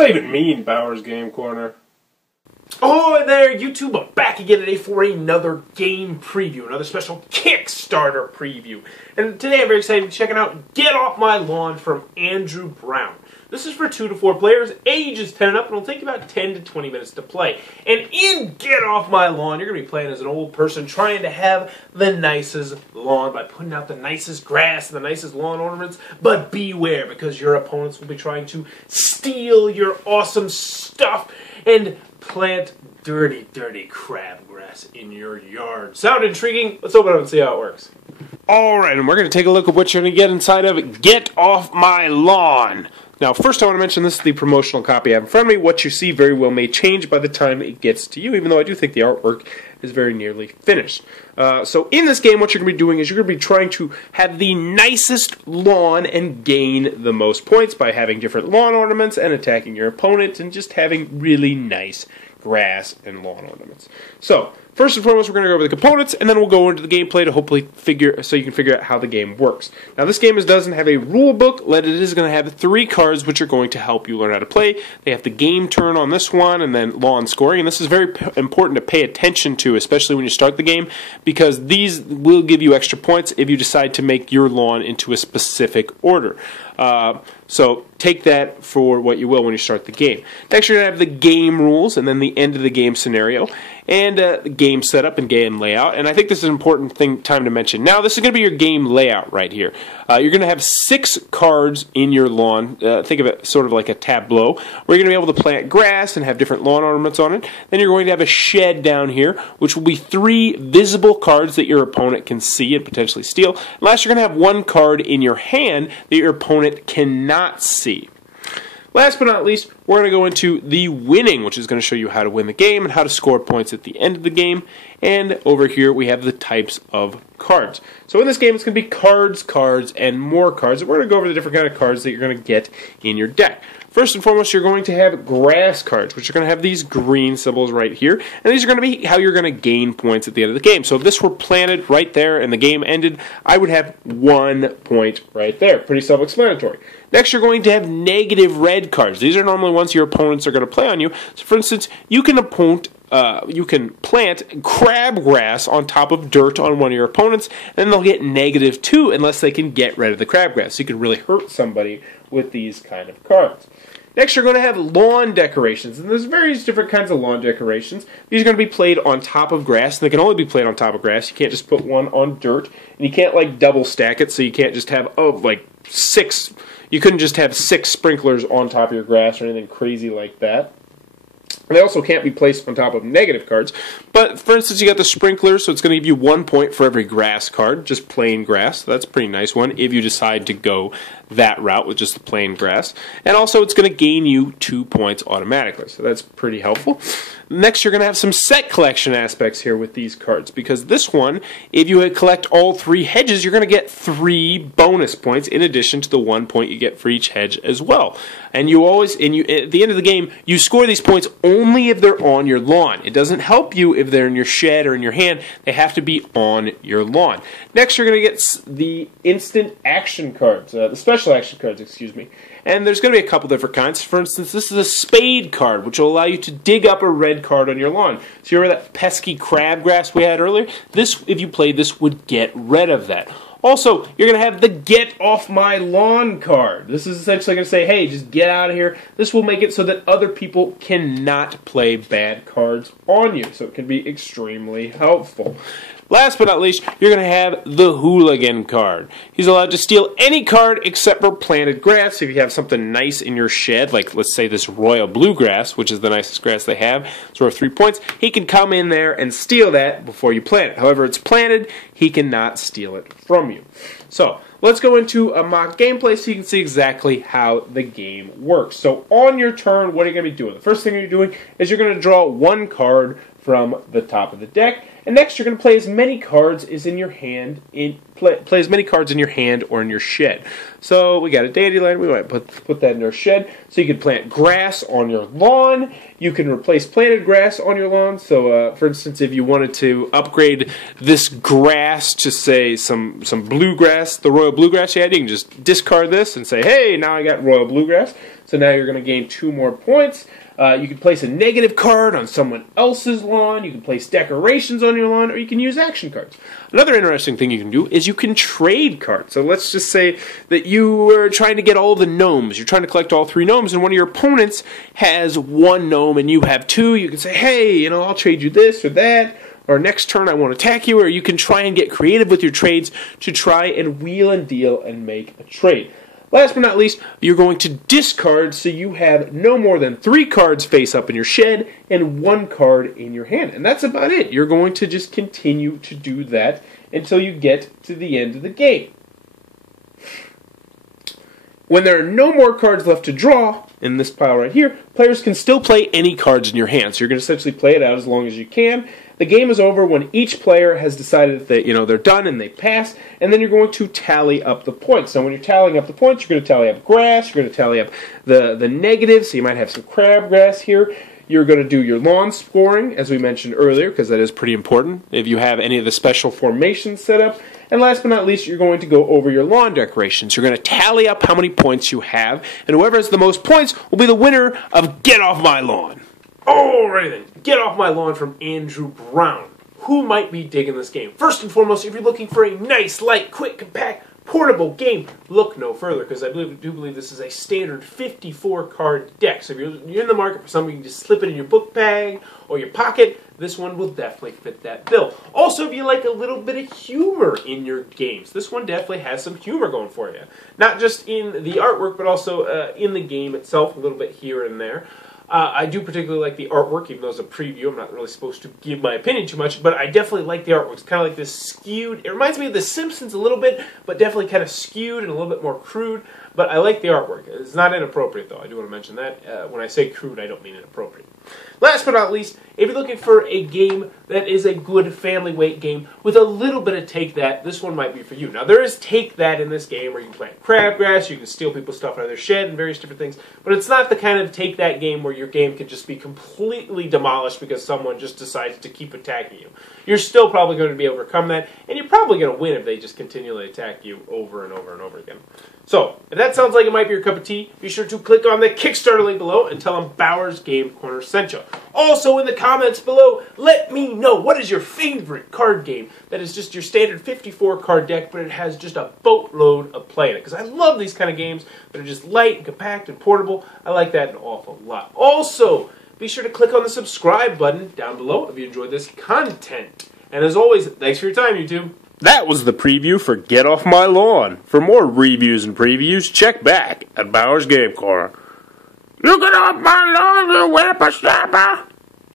that even mean, Bowers Game Corner? Oh, there, YouTube, I'm back again today for another game preview, another special Kickstarter preview. And today I'm very excited to be checking out Get Off My Lawn from Andrew Brown. This is for 2 to 4 players, ages 10 and up, and it'll take about 10 to 20 minutes to play. And in Get Off My Lawn, you're going to be playing as an old person trying to have the nicest lawn by putting out the nicest grass and the nicest lawn ornaments. But beware, because your opponents will be trying to steal your awesome stuff and plant dirty, dirty crabgrass in your yard. Sound intriguing? Let's open it up and see how it works. Alright, and we're going to take a look at what you're going to get inside of Get Off My Lawn. Now, first I want to mention this is the promotional copy I have in front of me. What you see very well may change by the time it gets to you, even though I do think the artwork is very nearly finished. So in this game, what you're going to be doing is you're going to be trying to have the nicest lawn and gain the most points by having different lawn ornaments and attacking your opponent and just having really nice grass and lawn ornaments. So, first and foremost, we're going to go over the components, and then we'll go into the gameplay to hopefully so you can figure out how the game works. Now, this game doesn't have a rule book, but it is going to have 3 cards which are going to help you learn how to play. They have the game turn on this one, and then lawn scoring, and this is very important to pay attention to, especially when you start the game, because these will give you extra points if you decide to make your lawn into a specific order. So take that for what you will when you start the game. Next, you're going to have the game rules, and then the end of the game scenario, and game setup and game layout. And I think this is an important time to mention. Now, this is going to be your game layout right here. You're going to have 6 cards in your lawn. Think of it sort of like a tableau, where you're going to be able to plant grass and have different lawn ornaments on it. Then you're going to have a shed down here, which will be 3 visible cards that your opponent can see and potentially steal. And last, you're going to have 1 card in your hand that your opponent cannot see. Last but not least, we're going to go into the winning, which is going to show you how to win the game and how to score points at the end of the game. And over here, we have the types of cards. So in this game, it's going to be cards, cards, and more cards. And we're going to go over the different kind of cards that you're going to get in your deck. First and foremost, you're going to have grass cards, which are going to have these green symbols right here. And these are going to be how you're going to gain points at the end of the game. So if this were planted right there and the game ended, I would have 1 point right there. Pretty self-explanatory. Next, you're going to have negative red cards. These are normally ones your opponents are going to play on you. So for instance, you can plant crabgrass on top of dirt on one of your opponents, and then they'll get -2 unless they can get rid of the crabgrass. So you can really hurt somebody with these kind of cards. Next, you're going to have lawn decorations, and there's various different kinds of lawn decorations. These are going to be played on top of grass, and they can only be played on top of grass. You can't just put one on dirt, and you can't like double stack it, so you can't just have like 6. You couldn't just have 6 sprinklers on top of your grass or anything crazy like that. And they also can't be placed on top of negative cards. But, for instance, you got the sprinkler, so it's going to give you 1 point for every grass card, just plain grass. So that's a pretty nice one if you decide to go that route with just the plain grass. And also, it's going to gain you 2 points automatically, so that's pretty helpful. Next, you're going to have some set collection aspects here with these cards, because this one, if you collect all 3 hedges, you're going to get 3 bonus points in addition to the 1 point you get for each hedge as well. And at the end of the game, you score these points only if they're on your lawn. It doesn't help you if they're in your shed or in your hand. They have to be on your lawn. Next, you're going to get the instant action cards, the special action cards, excuse me. And there's going to be a couple different kinds. For instance, this is a spade card, which will allow you to dig up a red card on your lawn. So you remember that pesky crabgrass we had earlier? This, if you played this, would get rid of that. Also, you're going to have the Get Off My Lawn card. This is essentially going to say, hey, just get out of here. This will make it so that other people cannot play bad cards on you. So it can be extremely helpful. Last but not least, you're going to have the Hooligan card. He's allowed to steal any card except for planted grass. If you have something nice in your shed, like let's say this Royal Bluegrass, which is the nicest grass they have, it's worth 3 points, he can come in there and steal that before you plant it. However, it's planted, he cannot steal it from you. So, let's go into a mock gameplay so you can see exactly how the game works. So on your turn, what are you going to be doing? The first thing you're doing is you're going to draw 1 card from the top of the deck. And next, you're going to play as many cards as in your hand. Play as many cards in your hand or in your shed. So we got a dandelion. We might put that in our shed. So you can plant grass on your lawn. You can replace planted grass on your lawn. So, for instance, if you wanted to upgrade this grass to, say, some bluegrass, the royal bluegrass you had, you can just discard this and say, hey, now I got royal bluegrass. So now you're going to gain 2 more points. You can place a negative card on someone else's lawn, you can place decorations on your lawn, or you can use action cards. Another interesting thing you can do is you can trade cards. So let's just say that you are trying to get all the gnomes. You're trying to collect all 3 gnomes, and one of your opponents has 1 gnome and you have 2. You can say, hey, I'll trade you this or that. Or next turn I want to attack you. Or you can try and get creative with your trades to try and wheel and deal and make a trade. Last but not least, you're going to discard so you have no more than 3 cards face up in your shed and 1 card in your hand. And that's about it. You're going to just continue to do that until you get to the end of the game. When there are no more cards left to draw in this pile right here, players can still play any cards in your hand. So you're going to essentially play it out as long as you can. The game is over when each player has decided that they're done and they pass, and then you're going to tally up the points. So when you're tallying up the points, you're going to tally up grass, you're going to tally up the negatives, so you might have some crabgrass here. You're going to do your lawn scoring, as we mentioned earlier, because that is pretty important, if you have any of the special formations set up. And last but not least, you're going to go over your lawn decorations. You're going to tally up how many points you have, and whoever has the most points will be the winner of Get Off My Lawn. Alrighty then, Get Off My Lawn from Andrew Brown. Who might be digging this game? First and foremost, if you're looking for a nice, light, quick, compact, portable game, look no further, because I do believe this is a standard 54-card deck. So if you're in the market for something, you can just slip it in your book bag or your pocket. This one will definitely fit that bill. Also, if you like a little bit of humor in your games, this one definitely has some humor going for you. Not just in the artwork, but also in the game itself, a little bit here and there. I do particularly like the artwork, even though it's a preview. I'm not really supposed to give my opinion too much, but I definitely like the artwork. It's kind of like this skewed. It reminds me of The Simpsons a little bit, but definitely kind of skewed and a little bit more crude. But I like the artwork. It's not inappropriate, though. I do want to mention that. When I say crude, I don't mean inappropriate. Last but not least, if you're looking for a game that is a good family weight game with a little bit of Take That, this one might be for you. Now, there is Take That in this game where you can plant crabgrass, you can steal people's stuff out of their shed and various different things, but it's not the kind of Take That game where your game can just be completely demolished because someone just decides to keep attacking you. You're still probably going to be able to overcome that, and you're probably going to win if they just continually attack you over and over and over again. So, if that sounds like it might be your cup of tea, be sure to click on the Kickstarter link below and tell them Bowers Game Corner sent you. Also, in the comments below, let me know what is your favorite card game that is just your standard 54-card deck, but it has just a boatload of play in it. Because I love these kind of games that are just light and compact and portable. I like that an awful lot. Also, be sure to click on the subscribe button down below if you enjoyed this content. And as always, thanks for your time, YouTube. That was the preview for Get Off My Lawn. For more reviews and previews, check back at Bowers Game Corner. You get off my lawn, you whippersnapper!